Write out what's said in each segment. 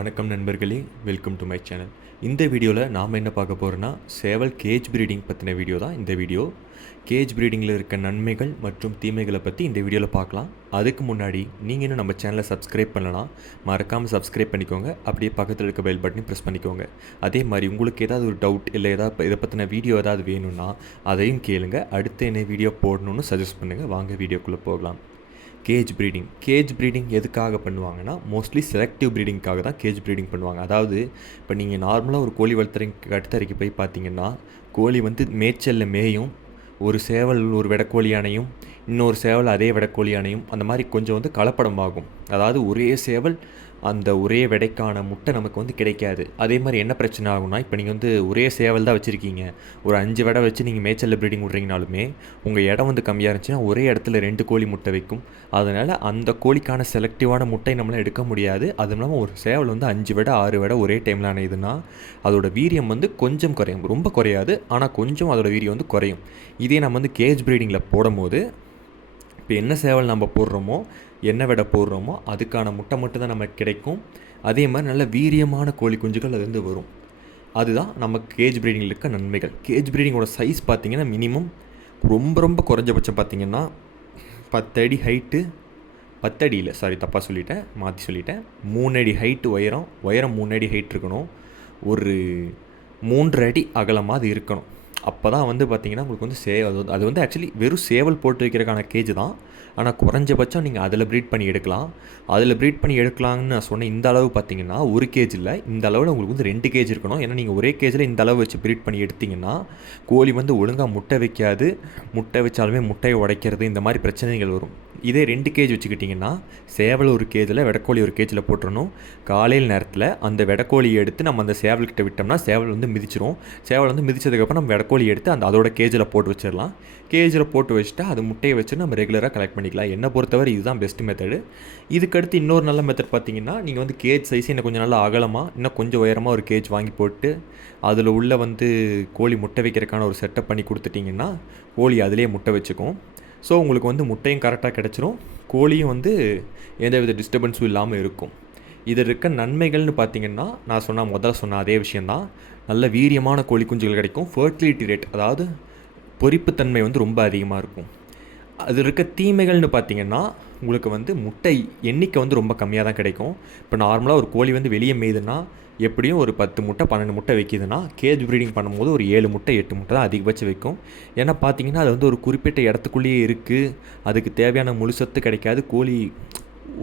வணக்கம் நண்பர்களே, welcome to my channel. இந்த வீடியோவில் நாம் என்ன பார்க்க போகிறோன்னா, சேவல் கேஜ் ப்ரீடிங் பற்றின வீடியோ தான் இந்த வீடியோ. கேஜ் ப்ரீடிங்கில் இருக்க நன்மைகள் மற்றும் தீமைகளை பற்றி இந்த வீடியோவில் பார்க்கலாம். அதுக்கு முன்னாடி நீங்கள் இன்னும் நம்ம சேனலை சப்ஸ்கிரைப் பண்ணலாம், மறக்காமல் சப்ஸ்கிரைப் பண்ணிக்கோங்க. அப்படியே பக்கத்தில் இருக்க பெல் பட்டனையும் ப்ரெஸ் பண்ணிக்கோங்க. அதே மாதிரி உங்களுக்கு ஏதாவது ஒரு டவுட் இல்லை ஏதாவது இதை பற்றின வீடியோ ஏதாவது வேணும்னா அதையும் கேளுங்க. அடுத்து என்ன வீடியோ போடணும்னு சஜஸ்ட் பண்ணுங்கள். வாங்க வீடியோக்குள்ளே போகலாம். கேஜ் ப்ரீடிங் எதுக்காக பண்ணுவாங்கன்னா, மோஸ்ட்லி செலக்டிவ் ப்ரீடிங்காக தான் கேஜ் ப்ரீடிங் பண்ணுவாங்க. அதாவது இப்போ நீங்கள் நார்மலாக ஒரு கோழி கட்டுத்தரைக்கு போய் பார்த்தீங்கன்னா, கோழி வந்து மேய்ச்சலில் மேயும், ஒரு சேவல் ஒரு வெடக்கோழி யானையும் இன்னொரு சேவல் அதே வெடக்கோழி யானையும் அந்த மாதிரி கொஞ்சம் வந்து கலப்படம் ஆகும். அதாவது ஒரே சேவல் அந்த ஒரே விடைக்கான முட்டை நமக்கு வந்து கிடைக்காது. அதே மாதிரி என்ன பிரச்சனை ஆகும்னா, இப்போ நீங்கள் வந்து ஒரே சேவல் தான் வச்சுருக்கீங்க, ஒரு 5 விடை வச்சு நீங்கள் மேய்ச்சலில் ப்ரீடிங் விட்றீங்கனாலுமே உங்கள் இடம் வந்து கம்மியாக இருந்துச்சுன்னா ஒரே இடத்துல 2 கோழி முட்டை வைக்கும். அதனால் அந்த கோழிக்கான செலக்டிவான முட்டை நம்மளால் எடுக்க முடியாது. அதுவும் இல்லாமல் ஒரு சேவல் வந்து 5 விடை 6 விடை ஒரே டைமில் அணையுதுன்னா அதோட வீரியம் வந்து கொஞ்சம் குறையும். ரொம்ப குறையாது, ஆனால் கொஞ்சம் அதோட வீரியம் வந்து குறையும். இதே நம்ம வந்து கேஜ் ப்ரீடிங்கில் போடும்போது, இப்போ என்ன சேவல் நம்ம போடுறோமோ, என்ன விடை போடுறோமோ அதுக்கான முட்டை மட்டும் தான் நமக்கு கிடைக்கும். அதே மாதிரி நல்ல வீரியமான கோழி குஞ்சுகள் அதுலேருந்து வரும். அதுதான் நம்ம கேஜ் ப்ரீடிங்கில் இருக்க நன்மைகள். கேஜ் ப்ரீடிங்கோட சைஸ் பார்த்திங்கன்னா மினிமம் ரொம்ப குறைஞ்சபட்சம் பார்த்திங்கன்னா 10 அடி ஹைட்டு, 10 அடி இல்லை, சாரி தப்பாக சொல்லிட்டேன், மாற்றி சொல்லிட்டேன். 3 அடி ஹைட்டு உயரம் 3 அடி ஹைட் இருக்கணும். ஒரு 3 அடி அகலமாக அது இருக்கணும். அப்போ தான் வந்து பார்த்திங்கன்னா உங்களுக்கு வந்து அது வந்து ஆக்சுவலி வெறும் சேவல் போட்டு வைக்கிறதுக்கான கேஜ் தான். ஆனால் குறைஞ்சபட்சம் நீங்கள் அதில் ப்ரீட் பண்ணி எடுக்கலாம். அதில் ப்ரீட் பண்ணி எடுக்கலாம்னு நான் சொன்னேன். இந்த அளவு பார்த்திங்கன்னா ஒரு கேஜ் இல்லை, இந்த அளவில் உங்களுக்கு வந்து 2 கேஜ் இருக்கணும். ஏன்னா நீங்கள் ஒரே கேஜில் இந்த அளவு வச்சு ப்ரீட் பண்ணி எடுத்திங்கன்னா கோழி வந்து ஒழுங்காக முட்டை வைக்காது. முட்டை வச்சாலுமே முட்டையை உடைக்கிறது, இந்த மாதிரி பிரச்சனைகள் வரும். இதே 2 கேஜ் வச்சுக்கிட்டிங்கன்னா, சேவல் ஒரு கேஜில் வெடக்கோழி ஒரு கேஜில் போட்டுறணும். காலையில் நேரத்தில் அந்த வெடக்கோழியை எடுத்து நம்ம அந்த சேவல்கிட்ட விட்டோம்னா சேவல் வந்து மிதிச்சிரும். சேவல் வந்து மிதிச்சதுக்கப்புறம் நம்ம வெடக்கோழி எடுத்து அதோட கேஜில் போட்டு வச்சிடலாம். கேஜில் போட்டு வச்சுட்டு அது முட்டையை வச்சு நம்ம ரெகுலராக கலெக்ட் பண்ணிக்கலாம். என்னை பொறுத்தவரை இதுதான் பெஸ்ட் மெத்தடு. இதுக்கடுத்து இன்னொரு நல்ல மெத்தட் பார்த்திங்கன்னா, நீங்கள் வந்து கேஜ் சைஸ் இன்னும் கொஞ்சம் நல்லா அகலமாக, இன்னும் கொஞ்சம் உயரமாக ஒரு கேஜ் வாங்கி போட்டு அதில் உள்ள வந்து கோழி முட்டை வைக்கிறதுக்கான ஒரு செட்டப் பண்ணி கொடுத்துட்டிங்கன்னா கோழி அதிலே முட்டை வச்சுக்கும். ஸோ உங்களுக்கு வந்து முட்டையும் கரெக்டாக கிடச்சிரும், கோழியும் வந்து எந்தவித டிஸ்டர்பன்ஸும் இல்லாமல் இருக்கும். இதில் இருக்க நன்மைகள்னு பார்த்திங்கன்னா, நான் சொன்ன அதே விஷயந்தான். நல்ல வீரியமான கோழி குஞ்சுகள் கிடைக்கும். ஃபர்டிலிட்டி ரேட், அதாவது பொரிப்புத்தன்மை வந்து ரொம்ப அதிகமாக இருக்கும். அதில் இருக்க தீமைகள்னு பார்த்திங்கன்னா, உங்களுக்கு வந்து முட்டை எண்ணிக்கை வந்து ரொம்ப கம்மியாக தான் கிடைக்கும். இப்போ நார்மலாக ஒரு கோழி வந்து வெளியே மேய்துன்னா எப்படியும் ஒரு 10 முட்டை 12 முட்டை வைக்கிதுன்னா, கேஜ் ப்ரீடிங் பண்ணும்போது ஒரு 7 முட்டை 8 முட்டை தான் அதிகபட்சம் வைக்கும். ஏன்னா பார்த்திங்கன்னா அது வந்து ஒரு குறிப்பிட்ட இடத்துக்குள்ளேயே இருக்குது, அதுக்கு தேவையான முழு சத்து கிடைக்காது. கோழி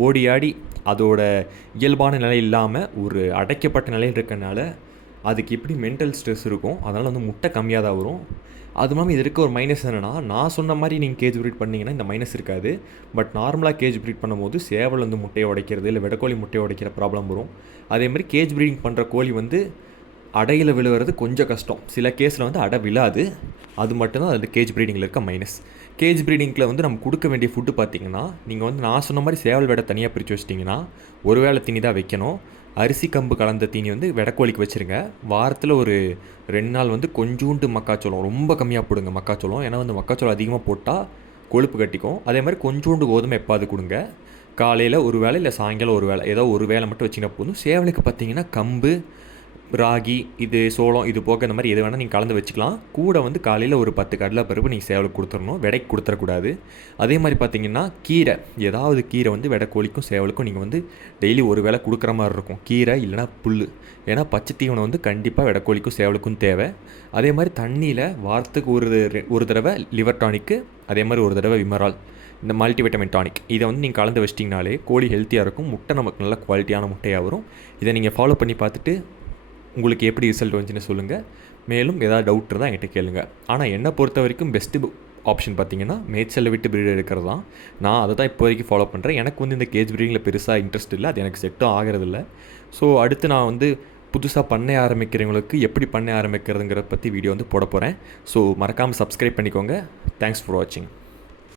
ஓடி ஆடி அதோட இயல்பான நிலை இல்லாமல் ஒரு அடைக்கப்பட்ட நிலையில் இருக்கனால அதுக்கு எப்படி மென்டல் ஸ்ட்ரெஸ் இருக்கும். அதனால் வந்து முட்டை கம்மியாக தான் வரும். அது இல்லாமல் இது இருக்க ஒரு மைனஸ் என்னென்னா, நான் சொன்ன மாதிரி நீங்கள் கேஜ் ப்ரீட் பண்ணிங்கன்னா இந்த மைனஸ் இருக்காது. பட் நார்மலாக கேஜ் ப்ரீட் பண்ணும்போது சேவல் வந்து முட்டையை உடைக்கிறது இல்லை வெடக்கோழி முட்டையை உடைக்கிற ப்ராப்ளம் வரும். அதேமாதிரி கேஜ் ப்ரீடிங் பண்ணுற கோழி வந்து அடையில் விழுகிறது கொஞ்சம் கஷ்டம். சில கேஸில் வந்து அடை விழாது. அது மட்டும்தான் அது கேஜ் ப்ரீடிங்கில் இருக்க மைனஸ். கேஜ் ப்ரீடிங்கில் வந்து நம்ம கொடுக்க வேண்டிய ஃபுட்டு பார்த்திங்கன்னா, நீங்கள் வந்து நான் சொன்ன மாதிரி சேவல் வேடை தனியாக பிரித்து வச்சிட்டிங்கன்னா ஒரு வேளை தீனி தான் வைக்கணும். அரிசி கம்பு கலந்த தீனி வந்து வெடக்கோழிக்கு வச்சுருங்க. வாரத்தில் ஒரு 2 நாள் வந்து கொஞ்சோண்டு மக்காச்சோளம், ரொம்ப கம்மியாக போடுங்க மக்காச்சோளம். ஏன்னா வந்து மக்காச்சோளம் அதிகமாக போட்டால் கொழுப்பு கட்டிக்கும். அதே மாதிரி கொஞ்சோண்டு கோதுமை எப்பாவது கொடுங்க. காலையில் ஒரு வேளை இல்லை சாயங்காலம் ஒரு வேளை, ஏதோ ஒரு வேளை மட்டும் வச்சிங்கன்னா போதும். சேவலுக்கு பார்த்திங்கன்னா கம்பு, ராகி, இது சோளம், இது போக இந்த மாதிரி எது வேணால் நீங்கள் கலந்து வச்சுக்கலாம். கூட வந்து காலையில் ஒரு 10 கடலை பருப்பு நீங்கள் சேவலுக்கு கொடுத்துடணும், விடைக்கு கொடுத்துடக்கூடாது. அதே மாதிரி பார்த்திங்கன்னா கீரை, ஏதாவது கீரை வந்து வெடக்கோழிக்கும் சேவலுக்கும் நீங்கள் வந்து டெய்லி ஒரு வேளை கொடுக்குற மாதிரி இருக்கும். கீரை இல்லைனா புல். ஏன்னா பச்சை தீவனம் வந்து கண்டிப்பாக வெடக்கோழிக்கும் சேவலுக்கும் தேவை. அதே மாதிரி தண்ணியில் வாரத்துக்கு ஒரு தடவை லிவர் டானிக்கு, அதே மாதிரி ஒரு தடவை விமரால், இந்த மல்டிவிட்டமின் டானிக், இதை வந்து நீங்கள் கலந்து வச்சிட்டிங்கனாலே கோழி ஹெல்த்தியாக இருக்கும். முட்டை நமக்கு நல்ல குவாலிட்டியான முட்டையாக வரும். இதை நீங்கள் ஃபாலோ பண்ணி பார்த்துட்டு உங்களுக்கு எப்படி ரிசல்ட் வந்துச்சுன்னு சொல்லுங்கள். மேலும் ஏதாவது டவுட் இருந்தால் என்கிட்ட கேளுங்க. ஆனால் என்னை பொறுத்த வரைக்கும் பெஸ்ட்டு ஆப்ஷன் பார்த்திங்கன்னா மேய்ச்சலை விட்டு ப்ரீட் எடுக்கிறது தான். நான் அதை தான் இப்போ வரைக்கும் ஃபாலோ பண்ணுறேன். எனக்கு வந்து இந்த கேஜ் ப்ரீடிங்கில் பெருசாக இன்ட்ரெஸ்ட் இல்லை, அது எனக்கு செட்டும் ஆகிறதில்ல. ஸோ அடுத்து நான் வந்து புதுசாக பண்ண ஆரம்பிக்கிறவங்களுக்கு எப்படி பண்ண ஆரம்பிக்கிறதுங்கிற பற்றி வீடியோ வந்து போட போகிறேன். ஸோ மறக்காமல் சப்ஸ்கிரைப் பண்ணிக்கோங்க. தேங்க்ஸ் ஃபார் வாட்சிங்.